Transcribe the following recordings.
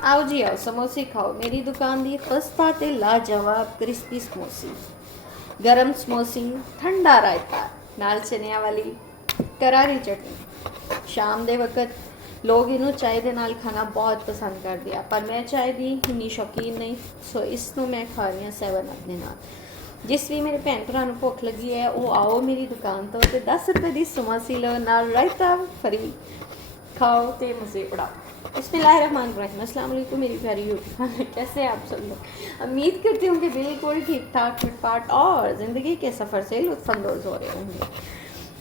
आओ जी आओ, समोसे खाओ। मेरी दुकान दी खस्ता ते लाजवाब क्रिस्पी समोसी, गरम समोसी, ठंडा रायता नाल चनिया वाली करारी चटनी। शाम दे वक्त लोग इनू चाय दे नाल खाना बहुत पसंद कर दिया, पर मैं चाय दी इन्नी शौकीन नहीं, सो इसनू मैं खा रही हूँ 7 अपने नाल। जिस भी मेरे भैन भरा भुख लगी है वो आओ मेरी दुकान तो 10 रुपए की समोसी लो नाल रायता फ्री, खाओ ते मज़े उड़ाओ। बिस्मिल्लाहिर्रहमानिर्रहीम। अस्सलाम वालेकुम मेरी प्यारी यूट्यूब, कैसे हैं आप सब लोग। उम्मीद करती हूँ कि बिल्कुल ठीक ठाक फिटफाट और ज़िंदगी के सफ़र से लुत्फ़अंदोज़ हो रहे होंगे।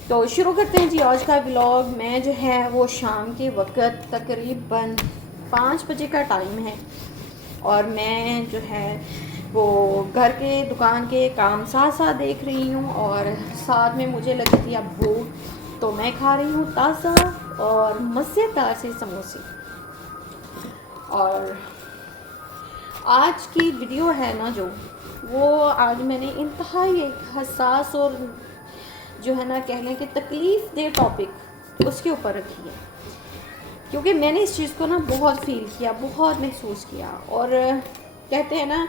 तो शुरू करते हैं जी आज का व्लॉग। मैं जो है वो शाम के वक्त तकरीबन 5 बजे का टाइम है और मैं जो है वो घर के दुकान के काम साथ साथ देख रही हूँ और साथ में मुझे लगी थी अब भूख, तो मैं खा रही हूँ ताज़ा और मज़ेदार से समोसे। और आज की वीडियो है ना जो वो आज मैंने इंतहाई एक हसास और जो है ना कह लें कि तकलीफ़ दे टॉपिक उसके ऊपर रखी है, क्योंकि मैंने इस चीज़ को ना बहुत फील किया, बहुत महसूस किया। और कहते हैं ना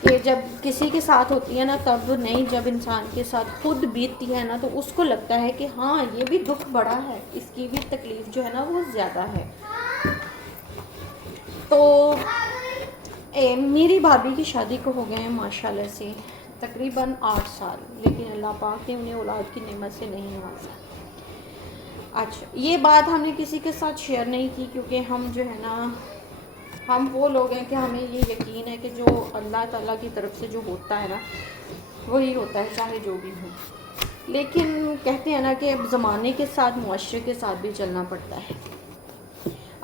कि जब किसी के साथ होती है ना तब नहीं, जब इंसान के साथ खुद बीतती है ना तो उसको लगता है कि हाँ ये भी दुख बड़ा है, इसकी भी तकलीफ़ जो है ना वो ज़्यादा है। तो मेरी भाभी की शादी को हो गए हैं माशाल्लाह से तकरीबन 8 साल, लेकिन अल्लाह पाक ने उन्हें औलाद की नेमत से नहीं नवाजा। अच्छा, ये बात हमने किसी के साथ शेयर नहीं की क्योंकि हम जो है ना हम वो लोग हैं कि हमें ये यकीन है कि जो अल्लाह ताला की तरफ से जो होता है ना वही होता है, चाहे जो भी हो। लेकिन कहते हैं ना कि अब ज़माने के साथ मुआशरे के साथ भी चलना पड़ता है।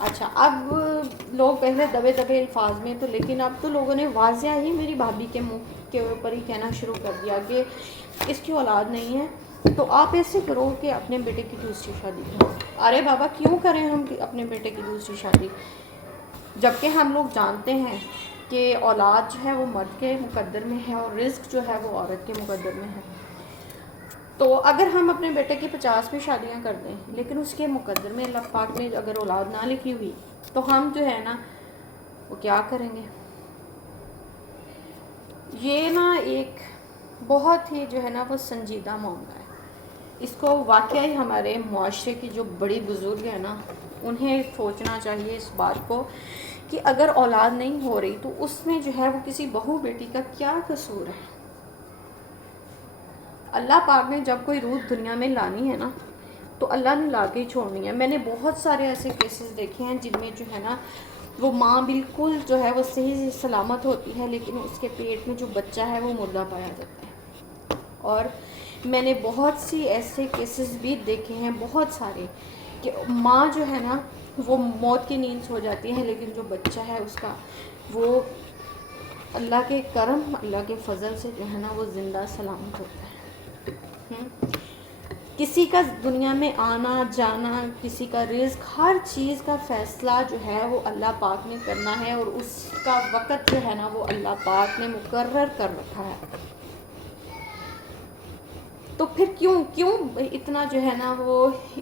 अच्छा, अब लोग पहले दबे दबे अल्फाज में तो, लेकिन अब तो लोगों ने वाज़िया ही मेरी भाभी के मुंह के ऊपर ही कहना शुरू कर दिया कि इसकी औलाद नहीं है तो आप ऐसे करो कि अपने बेटे की दूसरी शादी करो। अरे बाबा, क्यों करें हम अपने बेटे की दूसरी शादी, जबकि हम लोग जानते हैं कि औलाद जो है वो मर्द के मुकद्दर में है और रिस्क जो है वो औरत के मुकद्दर में है। तो अगर हम अपने बेटे की 50 भी शादियां कर दें लेकिन उसके मुकद्दर में अल्लाह पाक ने अगर औलाद ना लिखी हुई तो हम जो है ना वो क्या करेंगे। ये ना एक बहुत ही जो है ना वो संजीदा मामला है। इसको वाकई हमारे मुआशरे की जो बड़ी बुज़ुर्ग है ना उन्हें सोचना चाहिए इस बात को कि अगर औलाद नहीं हो रही तो उसमें जो है वो किसी बहू बेटी का क्या कसूर है। अल्लाह पाक ने जब कोई रूह दुनिया में लानी है ना तो अल्लाह ने ला के ही छोड़नी है। मैंने बहुत सारे ऐसे केसेस देखे हैं जिनमें जो है ना वो माँ बिल्कुल जो है वो सही सलामत होती है लेकिन उसके पेट में जो बच्चा है वो मुर्दा पाया जाता है। और मैंने बहुत सी ऐसे केसेस भी देखे हैं, बहुत सारे, कि माँ जो है ना वो मौत की नींद सो जाती है लेकिन जो बच्चा है उसका वो अल्लाह के करम, अल्लाह के फजल से जो है ना वो ज़िंदा सलामत होता है। किसी का दुनिया में आना जाना, किसी का रिस्क, हर चीज़ का फ़ैसला जो है वो अल्लाह पाक ने करना है और उसका वक़्त जो है ना वो अल्लाह पाक ने मुकर्रर कर रखा है। तो फिर क्यों क्यों इतना जो है ना वो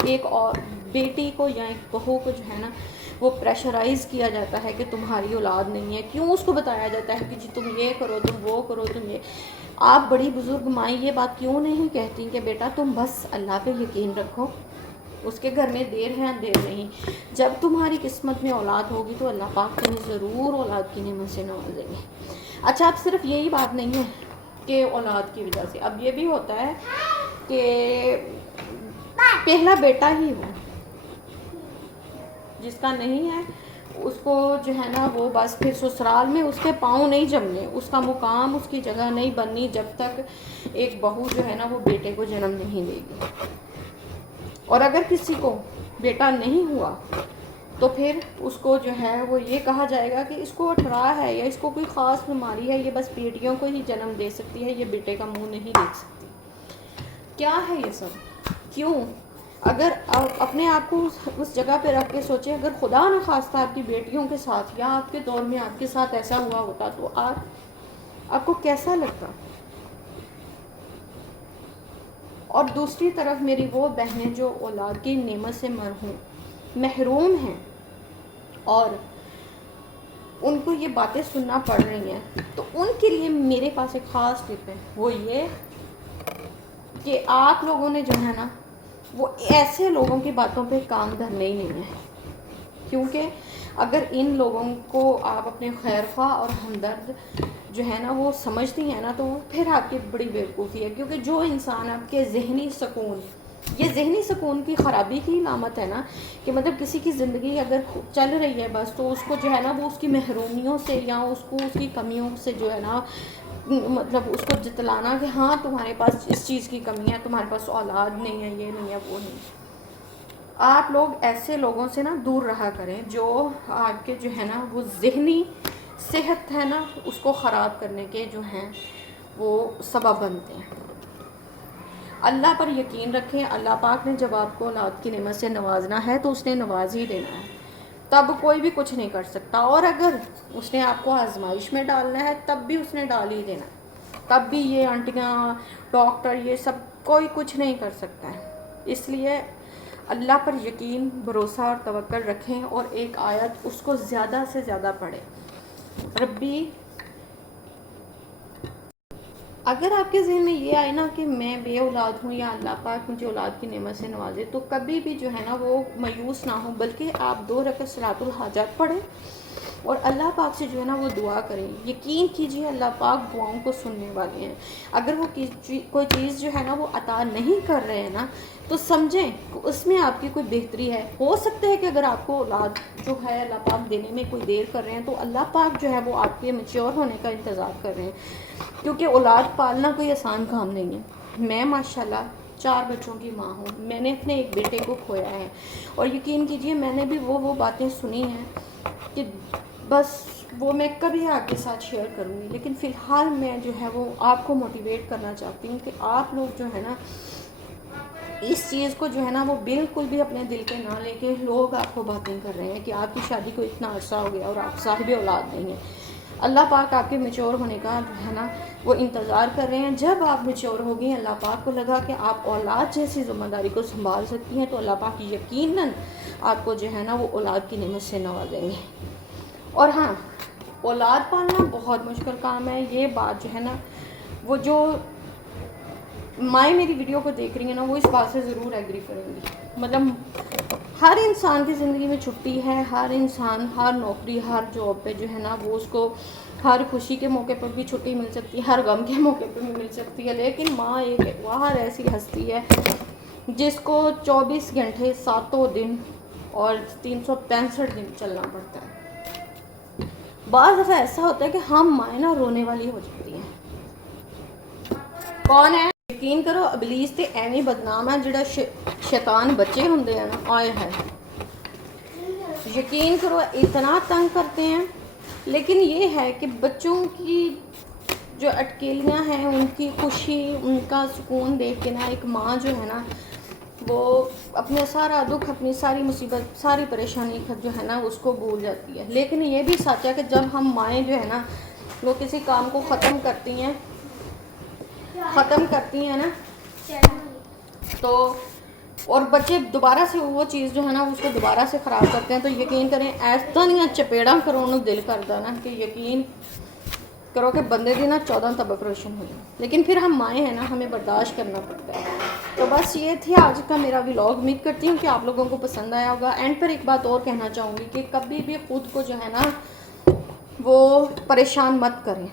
एक और बेटी को या एक बहू को जो है ना वो प्रेशराइज़ किया जाता है कि तुम्हारी औलाद नहीं है। क्यों उसको बताया जाता है कि जी तुम ये करो, तुम वो करो, तुम ये। आप बड़ी बुज़ुर्ग माएँ ये बात क्यों नहीं कहती कि बेटा तुम बस अल्लाह पे यकीन रखो, उसके घर में देर है अंधेर नहीं, जब तुम्हारी किस्मत में औलाद होगी तो अल्लाह पाक तुम्हें ज़रूर औलाद की नेमत से नवाजेंगे। अच्छा, अब सिर्फ यही बात नहीं है कि औलाद की वजह से, अब ये भी होता है कि पहला बेटा ही हो, जिसका नहीं है उसको जो है ना वो बस फिर ससुराल में उसके पाँव नहीं जमने, उसका मुकाम, उसकी जगह नहीं बननी जब तक एक बहू जो है ना वो बेटे को जन्म नहीं देगी। और अगर किसी को बेटा नहीं हुआ तो फिर उसको जो है वो ये कहा जाएगा कि इसको अठरा है या इसको कोई ख़ास बीमारी है, ये बस बेटियों को ही जन्म दे सकती है, ये बेटे का मुंह नहीं देख सकती। क्या है ये सब, क्यों? अगर आप अपने आप को उस जगह पे रख के सोचें, अगर खुदा न खास्ता आपकी बेटियों के साथ या आपके दौर में आपके साथ ऐसा हुआ होता तो आपको कैसा लगता। और दूसरी तरफ मेरी वो बहनें जो औलाद की नेमत से महरूम हैं और ان کو یہ باتیں سننا پڑ رہی ہیں، تو ان کے لیے میرے پاس ایک خاص ٹپ ہے، وہ یہ کہ آپ لوگوں نے جو ہے نا وہ ایسے لوگوں کی باتوں پہ کام دھرنے ہی نہیں ہے، کیونکہ اگر ان لوگوں کو آپ اپنے خیر خواہ اور ہمدرد جو ہے نا وہ سمجھتی ہیں نا، تو وہ پھر آپ کی بڑی بیوقوفی ہے، کیونکہ جو انسان آپ کے ذہنی سکون، یہ ذہنی سکون کی خرابی کی علامت ہے نا، کہ مطلب کسی کی زندگی اگر چل رہی ہے بس، تو اس کو جو ہے نا وہ اس کی محرومیوں سے یا اس کو اس کی کمیوں سے جو ہے نا مطلب اس کو جتلانا کہ ہاں تمہارے پاس اس چیز کی کمی ہے، تمہارے پاس اولاد نہیں ہے، یہ نہیں ہے، وہ نہیں۔ آپ لوگ ایسے لوگوں سے نا دور رہا کریں جو آپ کے جو ہے نا وہ ذہنی صحت ہے نا اس کو خراب کرنے کے جو ہیں وہ سبب بنتے ہیں۔ اللہ پر یقین رکھیں، اللہ پاک نے جب آپ کو اولاد کی نعمت سے نوازنا ہے تو اس نے نواز ہی دینا ہے، تب کوئی بھی کچھ نہیں کر سکتا، اور اگر اس نے آپ کو آزمائش میں ڈالنا ہے تب بھی اس نے ڈال ہی دینا ہے، تب بھی یہ آنٹیاں ڈاکٹر یہ سب کوئی کچھ نہیں کر سکتا ہے۔ اس لیے اللہ پر یقین، بھروسہ اور توکل رکھیں، اور ایک آیت اس کو زیادہ سے زیادہ پڑھیں، ربی۔ اگر آپ کے ذہن میں یہ آئے نا کہ میں بے اولاد ہوں یا اللہ پاک مجھے اولاد کی نعمت سے نوازے، تو کبھی بھی جو ہے نا وہ مایوس نہ ہو، بلکہ آپ 2 رکعت صلاۃ الحاجات پڑھیں اور اللہ پاک سے جو ہے نا وہ دعا کریں۔ یقین کیجیے اللہ پاک دعاؤں کو سننے والے ہیں۔ اگر وہ کوئی چیز جو ہے نا وہ عطا نہیں کر رہے ہیں نا، تو سمجھیں کہ اس میں آپ کی کوئی بہتری ہے۔ ہو سکتا ہے کہ اگر آپ کو اولاد جو ہے اللہ پاک دینے میں کوئی دیر کر رہے ہیں، تو اللہ پاک جو ہے وہ آپ کے میچور ہونے کا انتظار کر رہے ہیں، کیونکہ اولاد پالنا کوئی آسان کام نہیں ہے۔ میں ماشاءاللہ 4 بچوں کی ماں ہوں، میں نے اپنے ایک بیٹے کو کھویا ہے، اور یقین کیجیے میں نے بھی وہ باتیں سنی ہیں کہ بس وہ میں کبھی آپ کے ساتھ شیئر کروں گی، لیکن فی الحال میں جو ہے وہ آپ کو موٹیویٹ کرنا چاہتی ہوں کہ آپ لوگ جو ہے نا اس چیز کو جو ہے نا وہ بالکل بھی اپنے دل پہ نہ لے کے، لوگ آپ کو باتیں کر رہے ہیں کہ آپ کی شادی کو اتنا عرصہ ہو گیا اور آپ صاحب اولاد نہیں ہیں۔ اللہ پاک آپ کے میچور ہونے کا جو ہے نا وہ انتظار کر رہے ہیں۔ جب آپ میچور ہوگی، اللہ پاک کو لگا کہ آپ اولاد جیسی ذمہ داری کو سنبھال سکتی ہیں، تو اللہ پاک یقیناً آپ کو جو ہے نا وہ اولاد کی نعمت سے نوازیں گے۔ اور ہاں، اولاد پالنا بہت مشکل کام ہے، یہ بات جو ہے نا وہ جو مائیں میری ویڈیو کو دیکھ رہی ہیں نا وہ اس بات سے ضرور ایگری کریں گی۔ مطلب ہر انسان کی زندگی میں چھٹی ہے، ہر انسان ہر نوکری ہر جاب پہ جو ہے نا وہ اس کو ہر خوشی کے موقع پر بھی چھٹی مل سکتی ہے، ہر غم کے موقع پہ بھی مل سکتی ہے، لیکن ماں ایک باہر ایسی ہستی ہے جس کو 24 گھنٹے 7 دن اور 365 دن چلنا پڑتا ہے۔ بعض دفعہ ایسا ہوتا ہے کہ ہم مائیں نا رونے والی ہو جاتی ہیں۔ کون ہے؟ یقین کرو ابلیس تے ایویں بدنام ہے جڑا شیطان بچے ہوندے ہیں نا، آئے ہے، یقین کرو اتنا تنگ کرتے ہیں۔ لیکن یہ ہے کہ بچوں کی جو اٹکیلیاں ہیں، ان کی خوشی، ان کا سکون دیکھ کے نا ایک ماں جو ہے نا وہ اپنا سارا دکھ، اپنی ساری مصیبت، ساری پریشانی جو ہے نا اس کو بھول جاتی ہے۔ لیکن یہ بھی سچ ہے کہ جب ہم مائیں جو ہے نا وہ کسی کام کو ختم کرتی ہیں نا تو اور بچے دوبارہ سے وہ چیز جو ہے نا اس کو دوبارہ سے خراب کرتے ہیں، تو یقین کریں ایسا نہیں چپیڑا کرو انہوں دل کرتا نا کہ یقین کرو کہ بندے دی نا 14 طبق روشن ہوئی۔ لیکن پھر ہم مائیں ہیں نا، ہمیں برداشت کرنا پڑتا ہے۔ تو بس یہ تھی آج کا میرا ولاگ، امید کرتی ہوں کہ آپ لوگوں کو پسند آیا ہوگا۔ اینڈ پر ایک بات اور کہنا چاہوں گی کہ کبھی بھی خود کو جو ہے نا وہ پریشان مت کریں۔